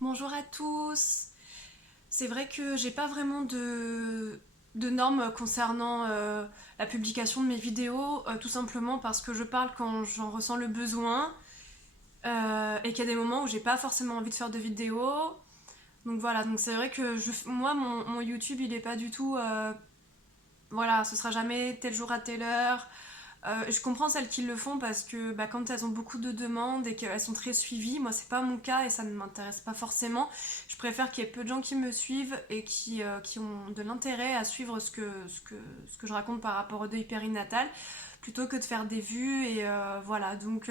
Bonjour à tous. C'est vrai que j'ai pas vraiment de normes concernant la publication de mes vidéos, tout simplement parce que je parle quand j'en ressens le besoin et qu'il y a des moments où j'ai pas forcément envie de faire de vidéos. Donc voilà, donc c'est vrai que moi mon YouTube il est pas du tout voilà, ce sera jamais tel jour à telle heure. Je comprends celles qui le font parce que quand elles ont beaucoup de demandes et qu'elles sont très suivies, moi c'est pas mon cas et ça ne m'intéresse pas forcément. Je préfère qu'il y ait peu de gens qui me suivent et qui ont de l'intérêt à suivre ce que je raconte par rapport au deuil périnatal plutôt que de faire des vues et voilà. Donc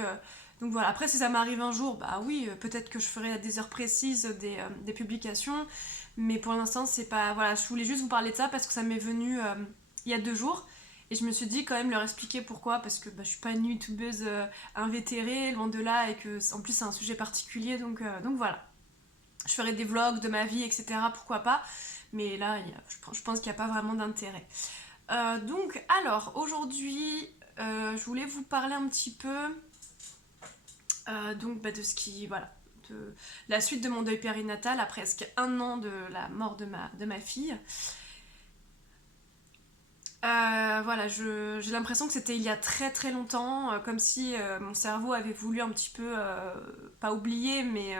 voilà, après si ça m'arrive un jour, bah oui, peut-être que je ferai à des heures précises des publications, mais pour l'instant c'est pas... Voilà, je voulais juste vous parler de ça parce que ça m'est venu il y a 2 jours. Et je me suis dit quand même leur expliquer pourquoi, parce que je suis pas une youtubeuse invétérée, loin de là, et que en plus c'est un sujet particulier, donc voilà. Je ferai des vlogs de ma vie, etc. Pourquoi pas, mais là je pense qu'il n'y a pas vraiment d'intérêt. Donc alors aujourd'hui, je voulais vous parler un petit peu de ce qui, voilà, de la suite de mon deuil périnatal à presque 1 an de la mort de ma fille. Voilà, j'ai l'impression que c'était il y a très très longtemps, comme si mon cerveau avait voulu un petit peu, pas oublier, mais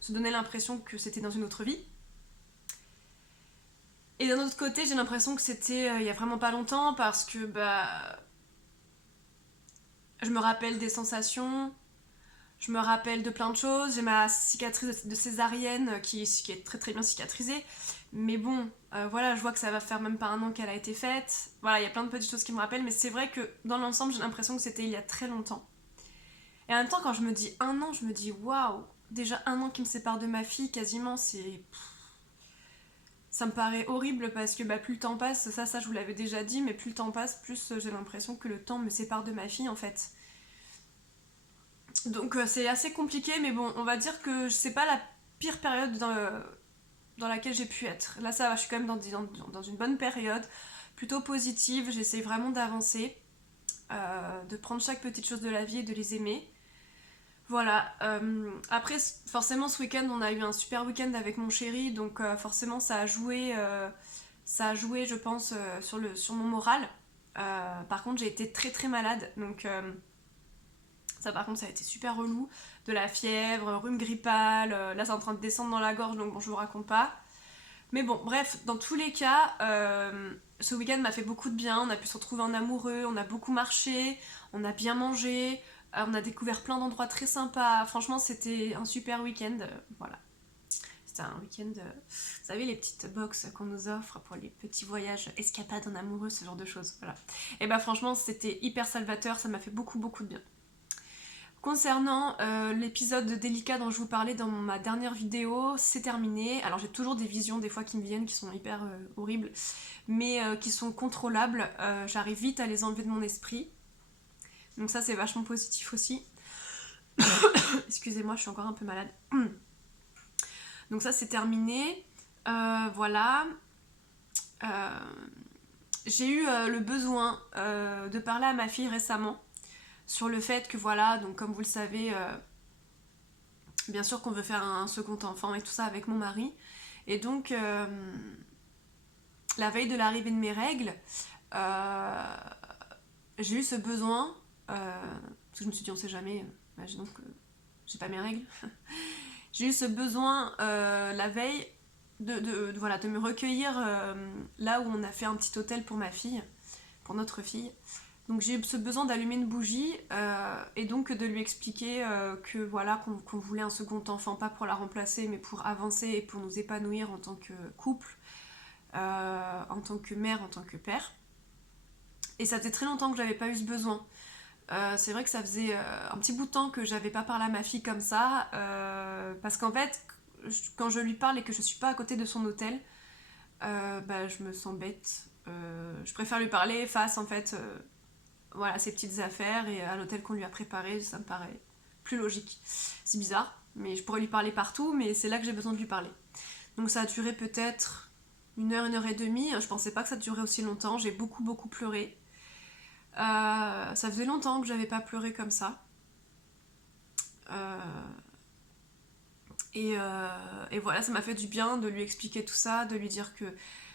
se donner l'impression que c'était dans une autre vie. Et d'un autre côté, j'ai l'impression que c'était il y a vraiment pas longtemps parce que je me rappelle des sensations, je me rappelle de plein de choses. J'ai ma cicatrice de césarienne qui est très très bien cicatrisée. Mais bon, voilà, je vois que ça va faire même pas 1 an qu'elle a été faite. Voilà, il y a plein de petites choses qui me rappellent, mais c'est vrai que dans l'ensemble, j'ai l'impression que c'était il y a très longtemps. Et en même temps, quand je me dis 1 an, je me dis waouh, déjà 1 an qui me sépare de ma fille, quasiment, c'est. Ça me paraît horrible parce que plus le temps passe, ça je vous l'avais déjà dit, mais plus le temps passe, plus j'ai l'impression que le temps me sépare de ma fille en fait. Donc c'est assez compliqué, mais bon, on va dire que c'est pas la pire période dans laquelle j'ai pu être. Là, ça va, je suis quand même dans une bonne période, plutôt positive. J'essaie vraiment d'avancer, de prendre chaque petite chose de la vie et de les aimer. Voilà. Après, forcément, ce week-end, on a eu un super week-end avec mon chéri, donc forcément, ça a joué, je pense, sur mon moral. Par contre, j'ai été très très malade, donc ça, par contre, ça a été super relou. De la fièvre, rhume grippal, là, c'est en train de descendre dans la gorge, donc bon, je vous raconte pas. Mais bon, bref, dans tous les cas, ce week-end m'a fait beaucoup de bien. On a pu se retrouver en amoureux, on a beaucoup marché, on a bien mangé, on a découvert plein d'endroits très sympas. Franchement, c'était un super week-end. Voilà. C'était un week-end, vous savez, les petites box qu'on nous offre pour les petits voyages, escapades en amoureux, ce genre de choses. Voilà. Et franchement, c'était hyper salvateur, ça m'a fait beaucoup, beaucoup de bien. Concernant l'épisode délicat dont je vous parlais dans ma dernière vidéo, c'est terminé. Alors j'ai toujours des visions des fois qui me viennent qui sont hyper horribles, mais qui sont contrôlables. J'arrive vite à les enlever de mon esprit. Donc ça c'est vachement positif aussi. Excusez-moi, je suis encore un peu malade. Donc ça c'est terminé. Voilà. Euh, j'ai eu le besoin de parler à ma fille récemment sur le fait que voilà, donc comme vous le savez, bien sûr qu'on veut faire un second enfant et tout ça avec mon mari. Et donc, la veille de l'arrivée de mes règles, euh, j'ai eu ce besoin, parce que je me suis dit on sait jamais, imaginons que j'ai pas mes règles, j'ai eu ce besoin la veille voilà, de me recueillir là où on a fait un petit hôtel pour ma fille, pour notre fille. Donc j'ai eu ce besoin d'allumer une bougie et donc de lui expliquer que voilà qu'on voulait un second enfant, pas pour la remplacer, mais pour avancer et pour nous épanouir en tant que couple, en tant que mère, en tant que père. Et ça faisait très longtemps que j'avais pas eu ce besoin. C'est vrai que ça faisait un petit bout de temps que j'avais pas parlé à ma fille comme ça, parce qu'en fait, quand je lui parle et que je suis pas à côté de son hôtel, je me sens bête. Je préfère lui parler face en fait voilà, ses petites affaires et à l'hôtel qu'on lui a préparé, ça me paraît plus logique. C'est bizarre, mais je pourrais lui parler partout, mais c'est là que j'ai besoin de lui parler. Donc ça a duré peut-être 1 heure et demie. Je pensais pas que ça durait aussi longtemps. J'ai beaucoup beaucoup pleuré. Ça faisait longtemps que j'avais pas pleuré comme ça. Euh, Et voilà, ça m'a fait du bien de lui expliquer tout ça, de lui dire que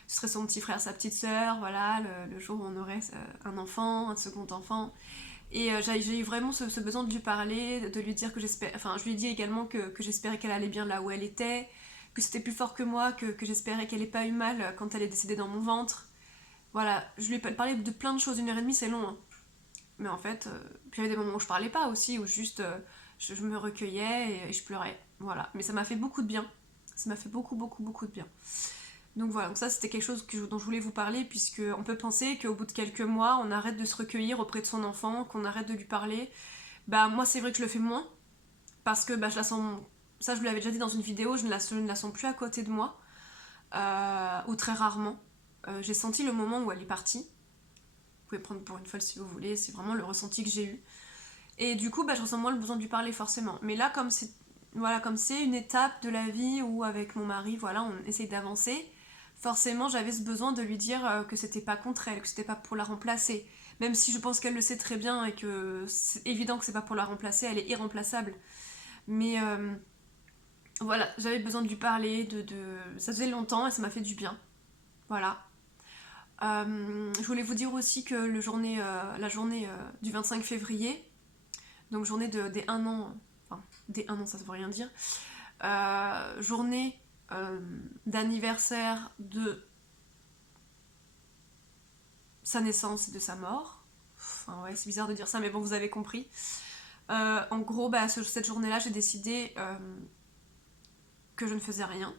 ce serait son petit frère, sa petite sœur, voilà, le jour où on aurait un enfant, un second enfant. Et j'ai eu vraiment ce besoin de lui parler, de lui dire que j'espère. Enfin, je lui ai dit également que j'espérais qu'elle allait bien là où elle était, que c'était plus fort que moi, que j'espérais qu'elle ait pas eu mal quand elle est décédée dans mon ventre. Voilà, je lui ai parlé de plein de choses, 1 heure et demie c'est long, hein. Mais en fait, puis il y avait des moments où je parlais pas aussi, où juste je me recueillais et je pleurais. Voilà, mais ça m'a fait beaucoup de bien. Ça m'a fait beaucoup, beaucoup, beaucoup de bien. Donc voilà, donc ça c'était quelque chose dont je voulais vous parler, puisque on peut penser qu'au bout de quelques mois, on arrête de se recueillir auprès de son enfant, qu'on arrête de lui parler. Bah moi c'est vrai que je le fais moins, parce que bah, je la sens... Ça je vous l'avais déjà dit dans une vidéo, je ne la sens plus à côté de moi, ou très rarement. J'ai senti le moment où elle est partie. Vous pouvez prendre pour une folle si vous voulez, c'est vraiment le ressenti que j'ai eu. Et du coup, bah, je ressens moins le besoin de lui parler forcément. Mais là, comme c'est une étape de la vie où avec mon mari, voilà, on essaye d'avancer, forcément j'avais ce besoin de lui dire que c'était pas contre elle, que c'était pas pour la remplacer. Même si je pense qu'elle le sait très bien et que c'est évident que c'est pas pour la remplacer, elle est irremplaçable. Mais voilà, j'avais besoin de lui parler, ça faisait longtemps et ça m'a fait du bien. Voilà. Je voulais vous dire aussi que la journée du 25 février, donc journée des 1 an, enfin des 1 an ça ne veut rien dire, journée d'anniversaire de sa naissance et de sa mort. Enfin ouais, c'est bizarre de dire ça, mais bon, vous avez compris. En gros, bah, cette journée-là, j'ai décidé que je ne faisais rien.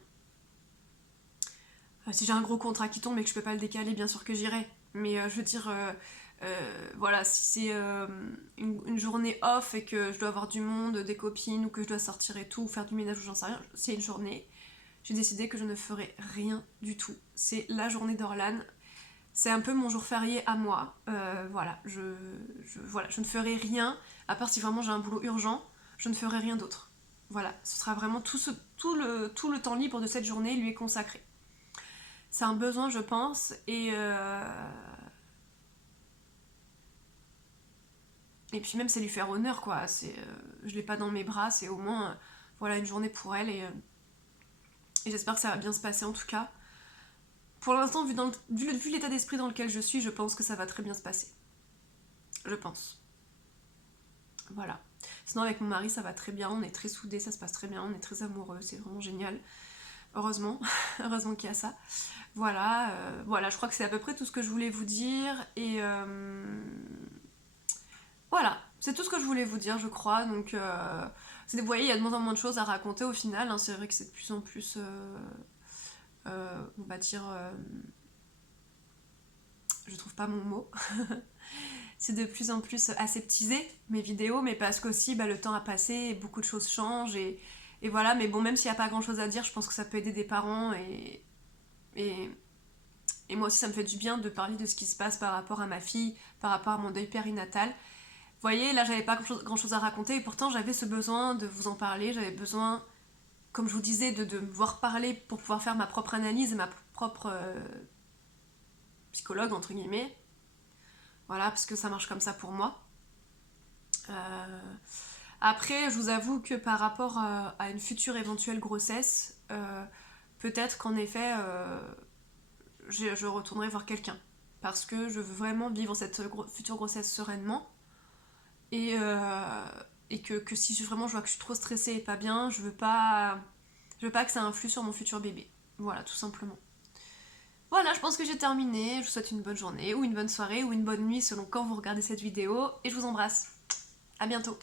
Si j'ai un gros contrat qui tombe et que je peux pas le décaler, bien sûr que j'irai. Mais je veux dire, voilà, si c'est une journée off et que je dois avoir du monde, des copines, ou que je dois sortir et tout, ou faire du ménage ou j'en sais rien, c'est une journée. J'ai décidé que je ne ferai rien du tout. C'est la journée d'Orlan. C'est un peu mon jour férié à moi. Voilà, voilà, je ne ferai rien, à part si vraiment j'ai un boulot urgent, je ne ferai rien d'autre. Voilà, ce sera vraiment tout le temps libre de cette journée lui est consacré. C'est un besoin, je pense, et puis même c'est lui faire honneur, quoi. Je l'ai pas dans mes bras, c'est au moins voilà, une journée pour elle, et j'espère que ça va bien se passer en tout cas. Pour l'instant, vu l'état d'esprit dans lequel je suis, je pense que ça va très bien se passer. Je pense. Voilà. Sinon avec mon mari ça va très bien, on est très soudés, ça se passe très bien, on est très amoureux, c'est vraiment génial. Heureusement, heureusement qu'il y a ça. Voilà, voilà, je crois que c'est à peu près tout ce que je voulais vous dire. Et voilà, c'est tout ce que je voulais vous dire, je crois. Donc, vous voyez, il y a de moins en moins de choses à raconter au final, hein. C'est vrai que c'est de plus en plus, on va dire, je trouve pas mon mot. C'est de plus en plus aseptisé, mes vidéos, mais parce qu'aussi, bah, le temps a passé, et beaucoup de choses changent, et voilà. Mais bon, même s'il n'y a pas grand chose à dire, je pense que ça peut aider des parents, et moi aussi, ça me fait du bien de parler de ce qui se passe par rapport à ma fille, par rapport à mon deuil périnatal. Vous voyez, là, j'avais pas grand chose à raconter, et pourtant, j'avais ce besoin de vous en parler, j'avais besoin, comme je vous disais, de me voir parler pour pouvoir faire ma propre analyse et ma propre psychologue, entre guillemets. Voilà, parce que ça marche comme ça pour moi. Après, je vous avoue que par rapport à une future éventuelle grossesse, peut-être qu'en effet, je retournerai voir quelqu'un. Parce que je veux vraiment vivre cette future grossesse sereinement. Et, que si vraiment je vois que je suis trop stressée et pas bien, je veux pas que ça influe sur mon futur bébé. Voilà, tout simplement. Voilà, je pense que j'ai terminé. Je vous souhaite une bonne journée, ou une bonne soirée, ou une bonne nuit selon quand vous regardez cette vidéo. Et je vous embrasse. À bientôt.